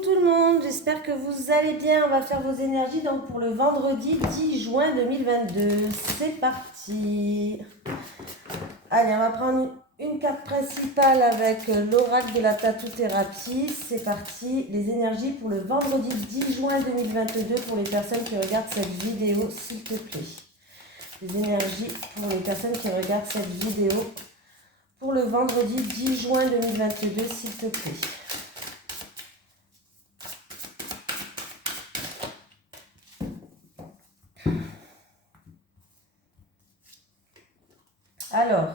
tout le monde, j'espère que vous allez bien. On va faire vos énergies donc pour le vendredi 10 juin 2022. C'est parti. Allez, on va prendre une carte principale avec l'oracle de la tatou-thérapie. C'est parti. Les énergies pour le vendredi 10 juin 2022 pour les personnes qui regardent cette vidéo, s'il te plaît. Les énergies pour les personnes qui regardent cette vidéo pour le vendredi 10 juin 2022, s'il te plaît. Alors,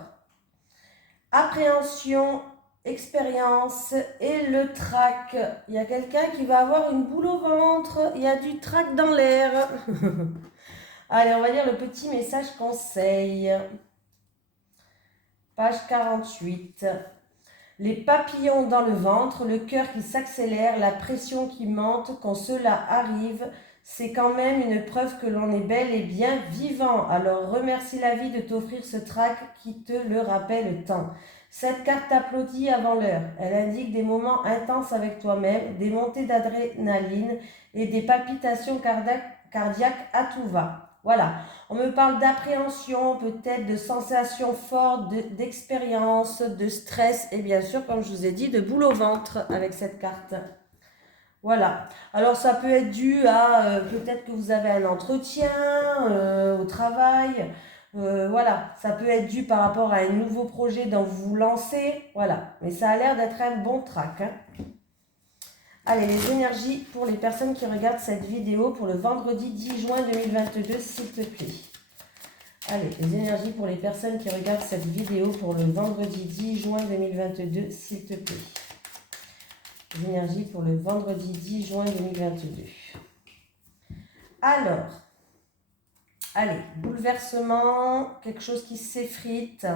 appréhension, expérience et le trac. Il y a quelqu'un qui va avoir une boule au ventre, il y a du trac dans l'air. Allez, on va lire le petit message conseil. Page 48. Les papillons dans le ventre, le cœur qui s'accélère, la pression qui monte, quand cela arrive, c'est quand même une preuve que l'on est bel et bien vivant. Alors remercie la vie de t'offrir ce trac qui te le rappelle tant. Cette carte t'applaudit avant l'heure. Elle indique des moments intenses avec toi-même, des montées d'adrénaline et des palpitations cardiaques à tout va. Voilà, on me parle d'appréhension, peut-être de sensations fortes, d'expérience, de stress et bien sûr, comme je vous ai dit, de boule au ventre avec cette carte. Voilà, alors ça peut être dû à peut-être que vous avez un entretien au travail, voilà, ça peut être dû par rapport à un nouveau projet dont vous vous lancez, voilà, mais ça a l'air d'être un bon track. Allez, les énergies pour les personnes qui regardent cette vidéo pour le vendredi 10 juin 2022, s'il te plaît. Allez, les énergies pour les personnes qui regardent cette vidéo pour le vendredi 10 juin 2022, s'il te plaît. Les énergies pour le vendredi 10 juin 2022. Alors, allez, bouleversement, quelque chose qui s'effrite.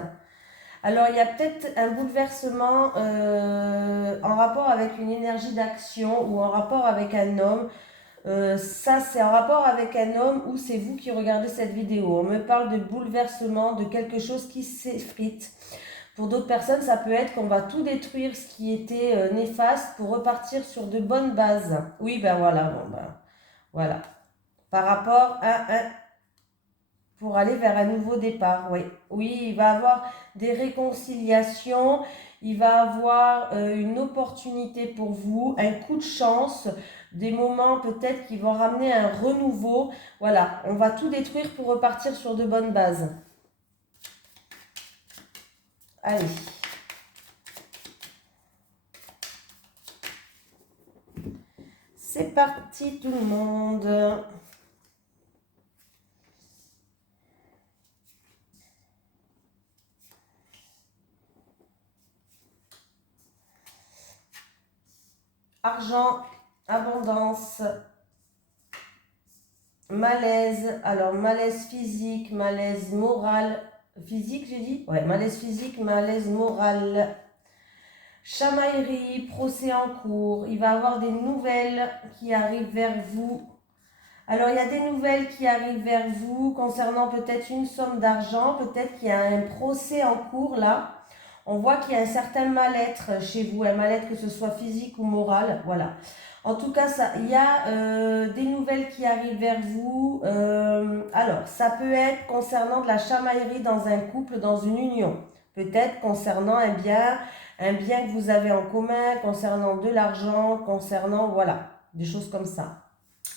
Alors, il y a peut-être un bouleversement en rapport avec une énergie d'action ou en rapport avec un homme. Ça, c'est en rapport avec un homme ou c'est vous qui regardez cette vidéo. On me parle de bouleversement, de quelque chose qui s'effrite. Pour d'autres personnes, ça peut être qu'on va tout détruire ce qui était néfaste pour repartir sur de bonnes bases. Oui, ben voilà, bon ben voilà. Par rapport à un pour aller vers un nouveau départ. Oui, oui, il va avoir des réconciliations, il va avoir une opportunité pour vous, un coup de chance, des moments peut-être qui vont ramener un renouveau. Voilà, on va tout détruire pour repartir sur de bonnes bases. Allez. C'est parti tout le monde. Argent, abondance, malaise. Alors, malaise physique, malaise moral. Physique, j'ai dit? Ouais, malaise physique, malaise moral. Chamaillerie, procès en cours. Il va y avoir des nouvelles qui arrivent vers vous. Alors, il y a des nouvelles qui arrivent vers vous concernant peut-être une somme d'argent. Peut-être qu'il y a un procès en cours là. On voit qu'il y a un certain mal-être chez vous, un mal-être que ce soit physique ou moral, voilà. En tout cas, il y a des nouvelles qui arrivent vers vous. Alors, ça peut être concernant de la chamaillerie dans un couple, dans une union. Peut-être concernant un bien que vous avez en commun, concernant de l'argent, concernant, voilà, des choses comme ça.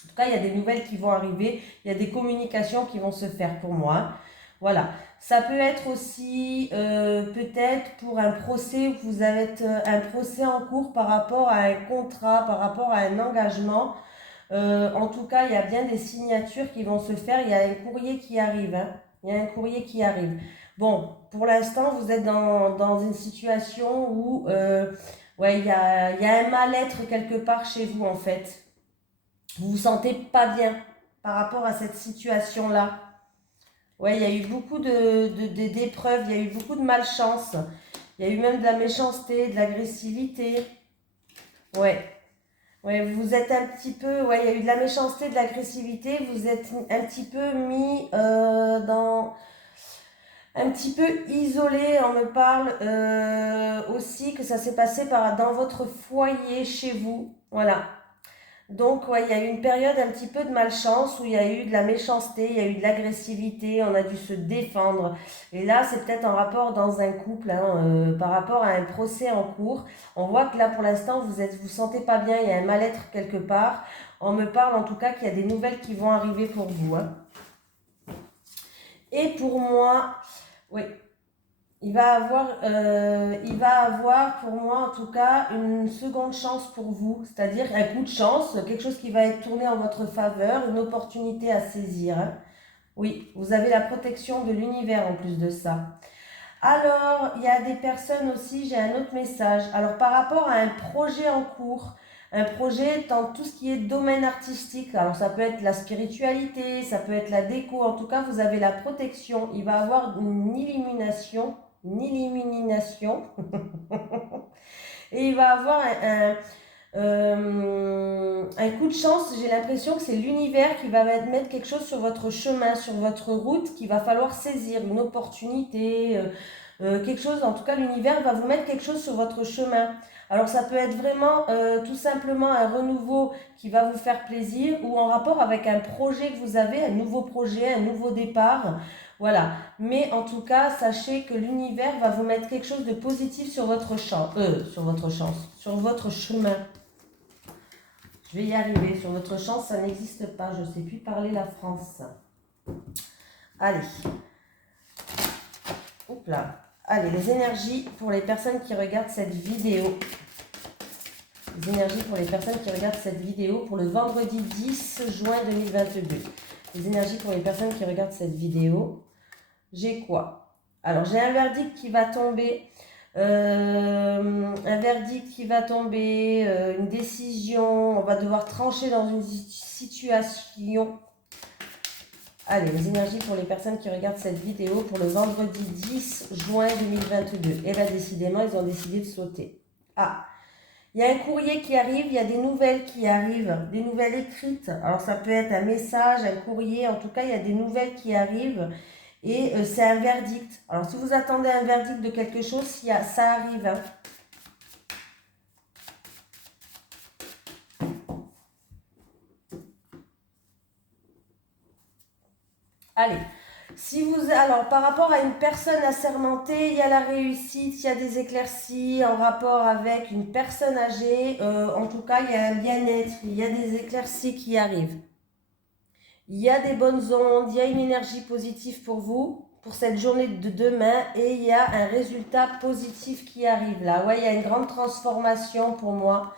En tout cas, il y a des nouvelles qui vont arriver, il y a des communications qui vont se faire pour moi. Voilà. Ça peut être aussi peut-être pour un procès où vous avez un procès en cours par rapport à un contrat, par rapport à un engagement. En tout cas, il y a bien des signatures qui vont se faire. Il y a un courrier qui arrive. Hein. Il y a un courrier qui arrive. Bon, pour l'instant, vous êtes dans une situation où ouais, il y a un mal-être quelque part chez vous en fait. Vous vous sentez pas bien par rapport à cette situation-là. Ouais, il y a eu beaucoup d'épreuves, il y a eu beaucoup de malchance. Il y a eu même de la méchanceté, de l'agressivité. Ouais. Ouais, vous êtes un petit peu... Ouais, il y a eu de la méchanceté, de l'agressivité. Vous êtes un petit peu mis dans... Un petit peu isolé. On me parle aussi que ça s'est passé dans votre foyer, chez vous. Voilà. Donc, ouais, il y a eu une période un petit peu de malchance où il y a eu de la méchanceté, il y a eu de l'agressivité, on a dû se défendre. Et là, c'est peut-être en rapport dans un couple, hein, par rapport à un procès en cours. On voit que là, pour l'instant, vous sentez pas bien, il y a un mal-être quelque part. On me parle en tout cas qu'il y a des nouvelles qui vont arriver pour vous, hein. Et pour moi, oui, il va avoir pour moi en tout cas une seconde chance pour vous, c'est-à-dire un coup de chance, quelque chose qui va être tourné en votre faveur, une opportunité à saisir, hein. Oui, vous avez la protection de l'univers en plus de ça. Alors, il y a des personnes aussi, j'ai un autre message. Alors, par rapport à un projet en cours, un projet dans tout ce qui est domaine artistique, alors ça peut être la spiritualité, ça peut être la déco, en tout cas, vous avez la protection. Il va y avoir une illumination, et il va avoir un coup de chance. J'ai l'impression que c'est l'univers qui va mettre quelque chose sur votre chemin, sur votre route, qu'il va falloir saisir, une opportunité, quelque chose. En tout cas, l'univers va vous mettre quelque chose sur votre chemin. Alors ça peut être vraiment tout simplement un renouveau qui va vous faire plaisir, ou en rapport avec un projet que vous avez, un nouveau projet, un nouveau départ. Voilà. Mais en tout cas, sachez que l'univers va vous mettre quelque chose de positif sur votre sur votre chemin. Je vais y arriver. Sur votre chance, ça n'existe pas. Je ne sais plus parler la France. Allez. Oups là. Allez, les énergies pour les personnes qui regardent cette vidéo. Les énergies pour les personnes qui regardent cette vidéo pour le vendredi 10 juin 2022. Les énergies pour les personnes qui regardent cette vidéo. J'ai quoi? Alors, j'ai un verdict qui va tomber. Une décision, on va devoir trancher dans une situation. Allez, les énergies pour les personnes qui regardent cette vidéo pour le vendredi 10 juin 2022. Et là, décidément, ils ont décidé de sauter. Ah, il y a un courrier qui arrive, il y a des nouvelles qui arrivent, des nouvelles écrites. Alors, ça peut être un message, un courrier, en tout cas, il y a des nouvelles qui arrivent. Et c'est un verdict. Alors, si vous attendez un verdict de quelque chose, ça arrive, hein. Allez. Alors, par rapport à une personne assermentée, il y a la réussite, il y a des éclaircies en rapport avec une personne âgée. En tout cas, il y a un bien-être, il y a des éclaircies qui arrivent. Il y a des bonnes ondes, il y a une énergie positive pour vous, pour cette journée de demain, et il y a un résultat positif qui arrive là. Ouais, il y a une grande transformation pour moi.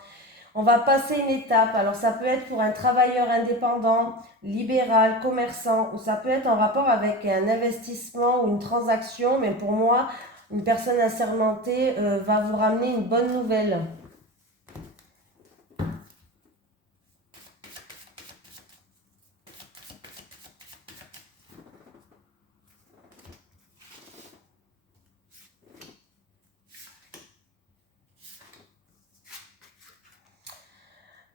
On va passer une étape. Alors, ça peut être pour un travailleur indépendant, libéral, commerçant, ou ça peut être en rapport avec un investissement ou une transaction. Mais pour moi, une personne assermentée va vous ramener une bonne nouvelle.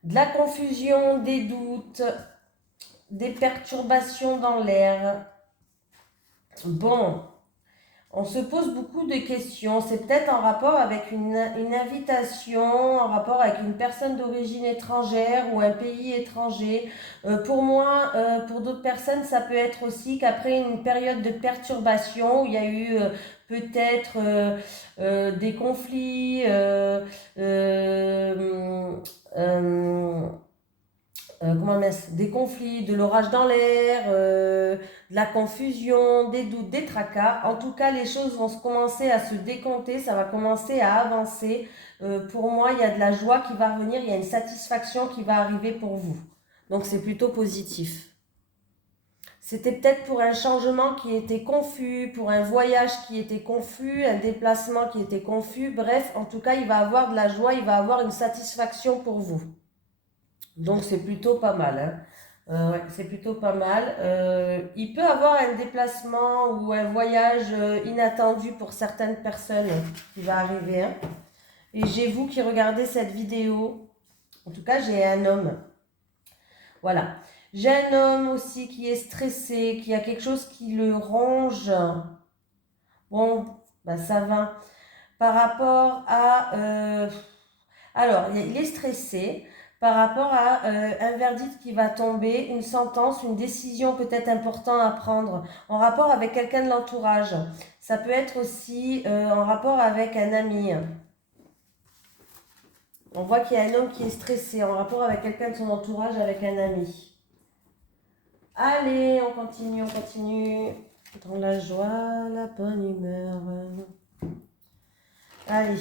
De la confusion, des doutes, des perturbations dans l'air. Bon, on se pose beaucoup de questions. C'est peut-être en rapport avec une invitation, en rapport avec une personne d'origine étrangère ou un pays étranger. Pour moi, pour d'autres personnes, ça peut être aussi qu'après une période de perturbation où il y a eu peut-être des conflits, des conflits, de l'orage dans l'air, de la confusion, des doutes, des tracas. En tout cas, les choses vont commencer à se décompter, ça va commencer à avancer. Pour moi, il y a de la joie qui va revenir, il y a une satisfaction qui va arriver pour vous. Donc, c'est plutôt positif. C'était peut-être pour un changement qui était confus, pour un voyage qui était confus, un déplacement qui était confus. Bref, en tout cas, il va avoir de la joie, il va avoir une satisfaction pour vous. Donc c'est plutôt pas mal, hein. Ouais, c'est plutôt pas mal. Il peut avoir un déplacement ou un voyage inattendu pour certaines personnes qui va arriver, hein. Et j'ai vous qui regardez cette vidéo. En tout cas, j'ai un homme. Voilà. J'ai un homme aussi qui est stressé, qui a quelque chose qui le ronge. Bon, bah ça va. Par rapport à... alors, il est stressé. par rapport à un verdict qui va tomber, une sentence, une décision peut-être importante à prendre, en rapport avec quelqu'un de l'entourage. Ça peut être aussi en rapport avec un ami. On voit qu'il y a un homme qui est stressé, en rapport avec quelqu'un de son entourage, avec un ami. Allez, on continue, on continue. Dans la joie, la bonne humeur. Allez.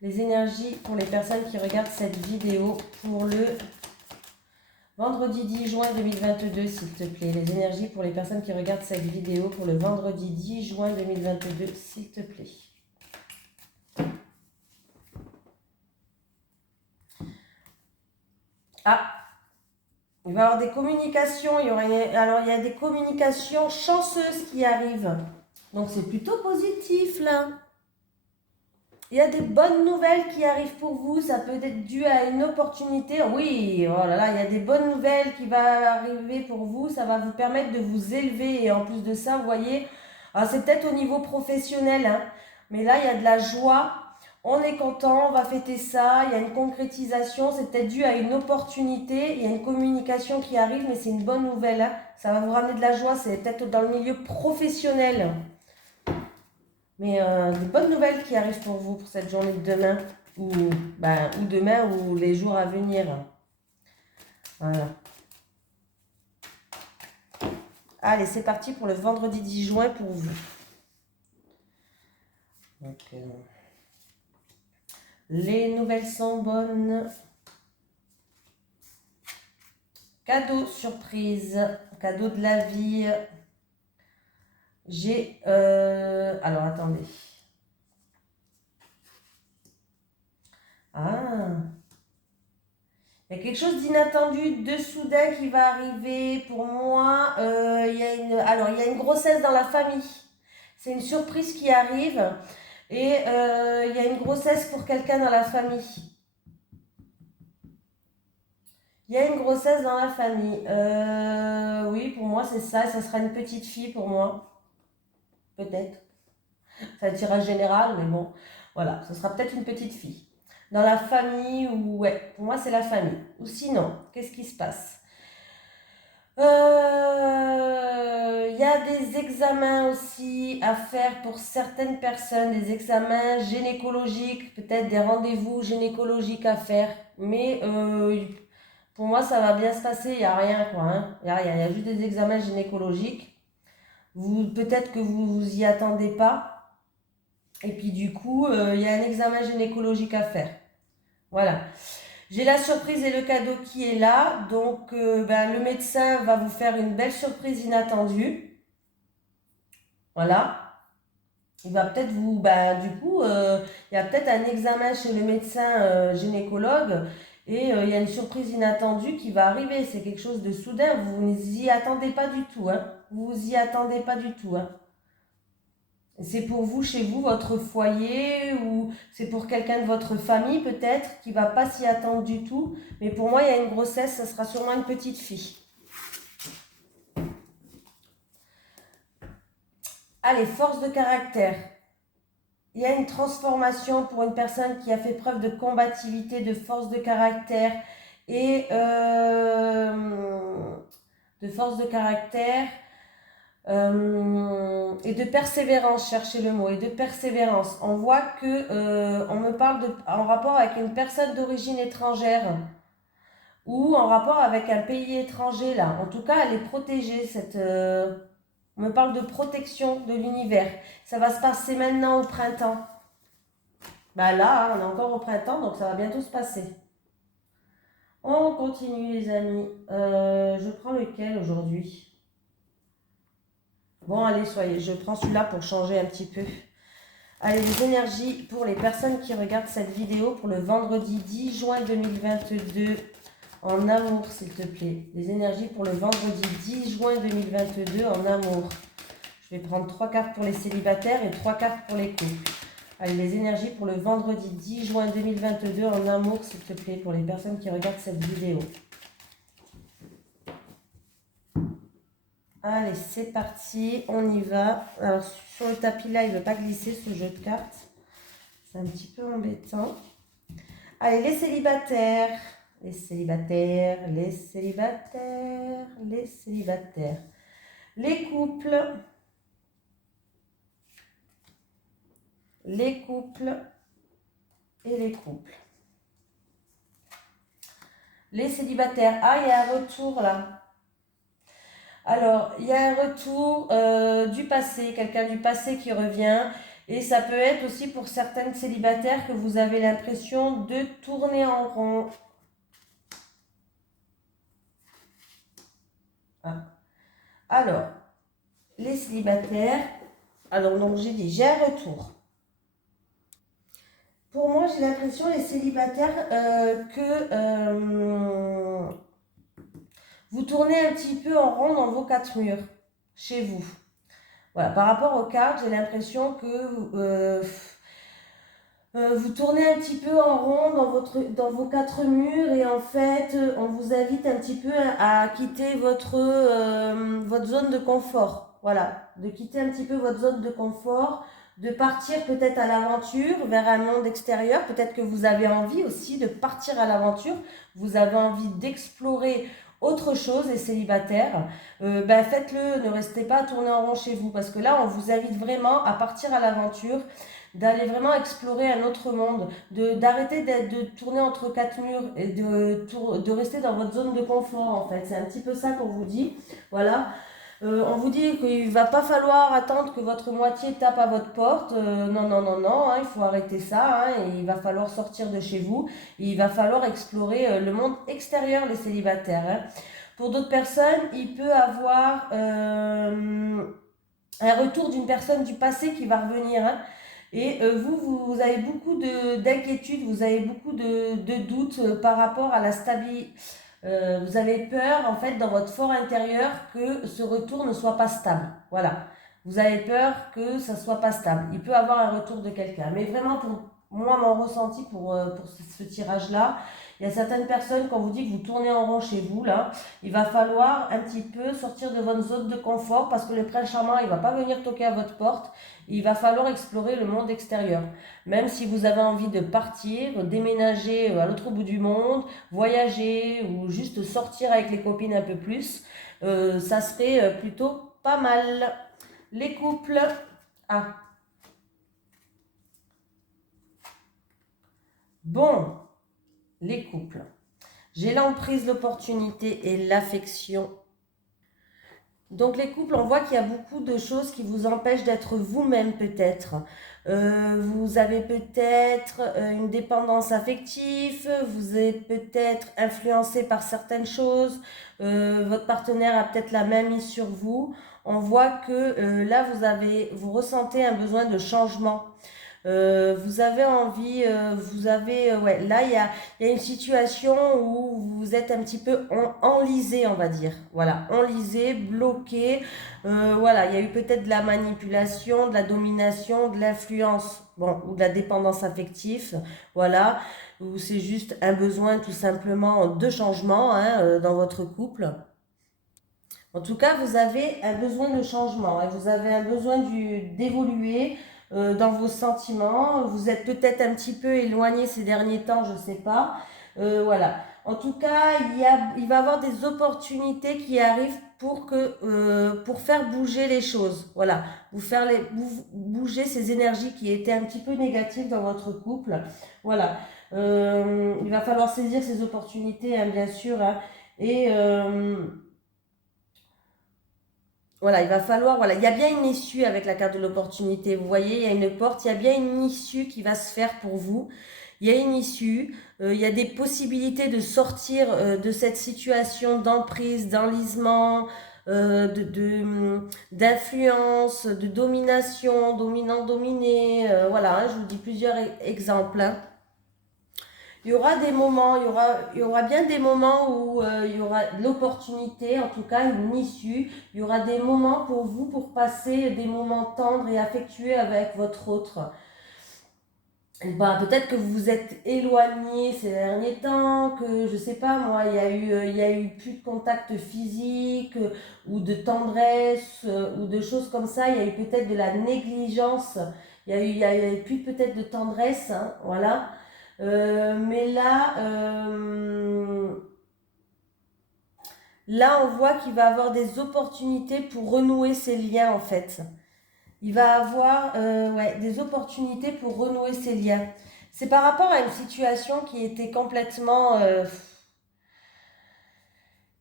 Les énergies pour les personnes qui regardent cette vidéo pour le vendredi 10 juin 2022, s'il te plaît. Les énergies pour les personnes qui regardent cette vidéo pour le vendredi 10 juin 2022, s'il te plaît. Ah, il va y avoir des communications. Alors, il y a des communications chanceuses qui arrivent. Donc, c'est plutôt positif, là. Il y a des bonnes nouvelles qui arrivent pour vous. Ça peut être dû à une opportunité. Oui, oh là là, il y a des bonnes nouvelles qui vont arriver pour vous. Ça va vous permettre de vous élever. Et en plus de ça, vous voyez, c'est peut-être au niveau professionnel. Hein, mais là, il y a de la joie. On est content, on va fêter ça. Il y a une concrétisation. C'est peut-être dû à une opportunité. Il y a une communication qui arrive, mais c'est une bonne nouvelle. Hein. Ça va vous ramener de la joie. C'est peut-être dans le milieu professionnel. Mais de bonnes nouvelles qui arrivent pour vous pour cette journée de demain, ou demain, ou les jours à venir. Voilà. Allez, c'est parti pour le vendredi 10 juin pour vous. Donc, les nouvelles sont bonnes. Cadeau surprise, cadeau de la vie. J'ai... alors, attendez. Ah, il y a quelque chose d'inattendu, de soudain qui va arriver pour moi. Il y a une grossesse dans la famille. C'est une surprise qui arrive. Et il y a une grossesse pour quelqu'un dans la famille. Il y a une grossesse dans la famille. Oui, pour moi, c'est ça. Ça sera une petite fille pour moi. Peut-être. C'est un tirage général, mais bon. Voilà, ce sera peut-être une petite fille. Dans la famille, ou ouais, pour moi, c'est la famille. Ou sinon, qu'est-ce qui se passe? Il y a des examens aussi à faire pour certaines personnes, des examens gynécologiques, peut-être des rendez-vous gynécologiques à faire. Mais pour moi, ça va bien se passer, il n'y a rien, quoi. Hein. Il n'y a rien, il y a juste des examens gynécologiques. Peut-être que vous vous y attendez pas. Et puis du coup, il y a un examen gynécologique à faire. Voilà. J'ai la surprise et le cadeau qui est là. Donc, le médecin va vous faire une belle surprise inattendue. Voilà. Il va peut-être vous... du coup, il y a peut-être un examen chez le médecin gynécologue. Et il y a une surprise inattendue qui va arriver. C'est quelque chose de soudain. Vous ne vous y attendez pas du tout. Hein. Vous vous y attendez pas du tout. Hein. C'est pour vous, chez vous, votre foyer, ou c'est pour quelqu'un de votre famille peut-être qui ne va pas s'y attendre du tout. Mais pour moi, il y a une grossesse, ça sera sûrement une petite fille. Allez, force de caractère. Il y a une transformation pour une personne qui a fait preuve de combativité, de force de caractère et de force de caractère. Et de persévérance, cherchez le mot, et de persévérance. On voit que on me parle en rapport avec une personne d'origine étrangère ou en rapport avec un pays étranger là. En tout cas, elle est protégée. On me parle de protection de l'univers. Ça va se passer maintenant au printemps. Là, on est encore au printemps, donc ça va bientôt se passer. On continue les amis. Je prends lequel aujourd'hui ? Bon, allez, je prends celui-là pour changer un petit peu. Allez, les énergies pour les personnes qui regardent cette vidéo pour le vendredi 10 juin 2022 en amour, s'il te plaît. Les énergies pour le vendredi 10 juin 2022 en amour. Je vais prendre 3 cartes pour les célibataires et 3 cartes pour les couples. Allez, les énergies pour le vendredi 10 juin 2022 en amour, s'il te plaît, pour les personnes qui regardent cette vidéo. Allez, c'est parti, on y va. Alors, sur le tapis là, il ne veut pas glisser ce jeu de cartes. C'est un petit peu embêtant. Allez, les célibataires. Les célibataires, les célibataires, les célibataires. Les couples. Les couples et les couples. Les célibataires. Ah, il y a un retour là. Alors, il y a un retour du passé, quelqu'un du passé qui revient. Et ça peut être aussi pour certaines célibataires que vous avez l'impression de tourner en rond. Ah. Alors, les célibataires. Alors, donc j'ai dit, j'ai un retour. Pour moi, j'ai l'impression, les célibataires, que vous tournez un petit peu en rond dans vos quatre murs, chez vous. Voilà, par rapport aux cartes, j'ai l'impression que vous tournez un petit peu en rond dans vos quatre murs et en fait, on vous invite un petit peu à quitter votre zone de confort. Voilà, de quitter un petit peu votre zone de confort, de partir peut-être à l'aventure vers un monde extérieur. Peut-être que vous avez envie aussi de partir à l'aventure. Vous avez envie d'explorer autre chose, les célibataires. Faites-le, ne restez pas à tourner en rond chez vous parce que là, on vous invite vraiment à partir à l'aventure, d'aller vraiment explorer un autre monde, d'arrêter de tourner entre quatre murs et de rester dans votre zone de confort en fait. C'est un petit peu ça qu'on vous dit. Voilà. On vous dit qu'il ne va pas falloir attendre que votre moitié tape à votre porte. Non, non, non, non, hein, il faut arrêter ça. Hein, et il va falloir sortir de chez vous. Et il va falloir explorer le monde extérieur, les célibataires. Hein. Pour d'autres personnes, il peut avoir un retour d'une personne du passé qui va revenir. Hein. Et vous avez beaucoup d'inquiétudes, vous avez beaucoup de doutes par rapport à la stabilité. Vous avez peur, en fait, dans votre fort intérieur, que ce retour ne soit pas stable. Voilà. Vous avez peur que ça ne soit pas stable. Il peut avoir un retour de quelqu'un. Mais vraiment, pour moi, mon ressenti pour ce tirage-là, il y a certaines personnes, quand vous dit que vous tournez en rond chez vous, là, il va falloir un petit peu sortir de votre zone de confort parce que le prince charmant, il ne va pas venir toquer à votre porte. Il va falloir explorer le monde extérieur. Même si vous avez envie de partir, déménager à l'autre bout du monde, voyager ou juste sortir avec les copines un peu plus, ça serait plutôt pas mal. Les couples. Ah. Bon, les couples. J'ai l'emprise, l'opportunité et l'affection. Donc les couples, on voit qu'il y a beaucoup de choses qui vous empêchent d'être vous-même peut-être. Vous avez peut-être une dépendance affective, vous êtes peut-être influencé par certaines choses, votre partenaire a peut-être la main mise sur vous. On voit que là, vous ressentez un besoin de changement. Vous avez envie, ouais, là il y a une situation où vous êtes un petit peu enlisé, on va dire. Voilà, enlisé, bloqué. Voilà, il y a eu peut-être de la manipulation, de la domination, de l'influence, bon, ou de la dépendance affective. Voilà, ou c'est juste un besoin tout simplement de changement hein, dans votre couple. En tout cas, vous avez un besoin de changement, hein, vous avez un besoin d'évoluer dans vos sentiments. Vous êtes peut-être un petit peu éloigné ces derniers temps, je ne sais pas. Voilà. En tout cas, il va y avoir des opportunités qui arrivent pour faire bouger les choses. Voilà. Bouger ces énergies qui étaient un petit peu négatives dans votre couple. Voilà. Il va falloir saisir ces opportunités, hein, bien sûr. Hein, et voilà, il va falloir, voilà, il y a bien une issue avec la carte de l'opportunité. Vous voyez, il y a une porte, il y a bien une issue qui va se faire pour vous. Il y a une issue, il y a des possibilités de sortir de cette situation d'emprise, d'enlisement, d'influence, de domination, dominant-dominé. Voilà, hein, je vous dis plusieurs exemples. Hein. Il y aura des moments, il y aura bien des moments où il y aura de l'opportunité, en tout cas une issue. Il y aura des moments pour vous pour passer des moments tendres et affectueux avec votre autre. Peut-être que vous vous êtes éloigné ces derniers temps, que je sais pas moi, il y a eu plus de contact physique ou de tendresse ou de choses comme ça. Il y a eu peut-être de la négligence il y a eu plus peut-être de tendresse, hein, voilà. Mais là, là, on voit qu'il va avoir des opportunités pour renouer ses liens, en fait. Il va avoir ouais, des opportunités pour renouer ses liens. C'est par rapport à une situation qui était complètement...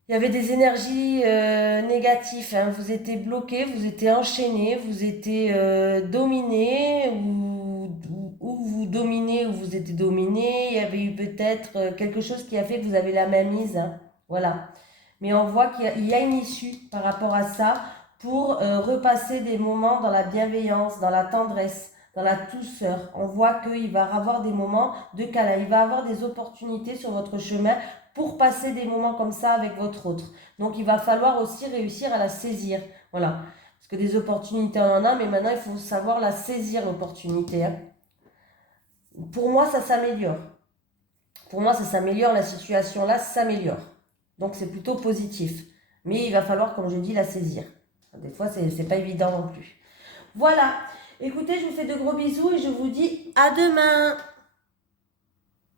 il y avait des énergies négatives, hein. Vous étiez bloqué, vous étiez enchaîné, vous étiez dominé, ou vous dominez, ou vous étiez dominé. Il y avait eu peut-être quelque chose qui a fait que vous avez la mainmise, hein. Voilà. Mais on voit qu'il y a une issue par rapport à ça pour repasser des moments dans la bienveillance, dans la tendresse, dans la douceur. On voit qu'il va avoir des moments de câlin, il va avoir des opportunités sur votre chemin pour passer des moments comme ça avec votre autre. Donc il va falloir aussi réussir à la saisir. Voilà. Parce que des opportunités on en a, mais maintenant il faut savoir la saisir, l'opportunité, hein. Pour moi, ça s'améliore. Pour moi, ça s'améliore, la situation là s'améliore. Donc c'est plutôt positif. Mais il va falloir, comme je dis, la saisir. Des fois, c'est pas évident non plus. Voilà. Écoutez, je vous fais de gros bisous et je vous dis à demain.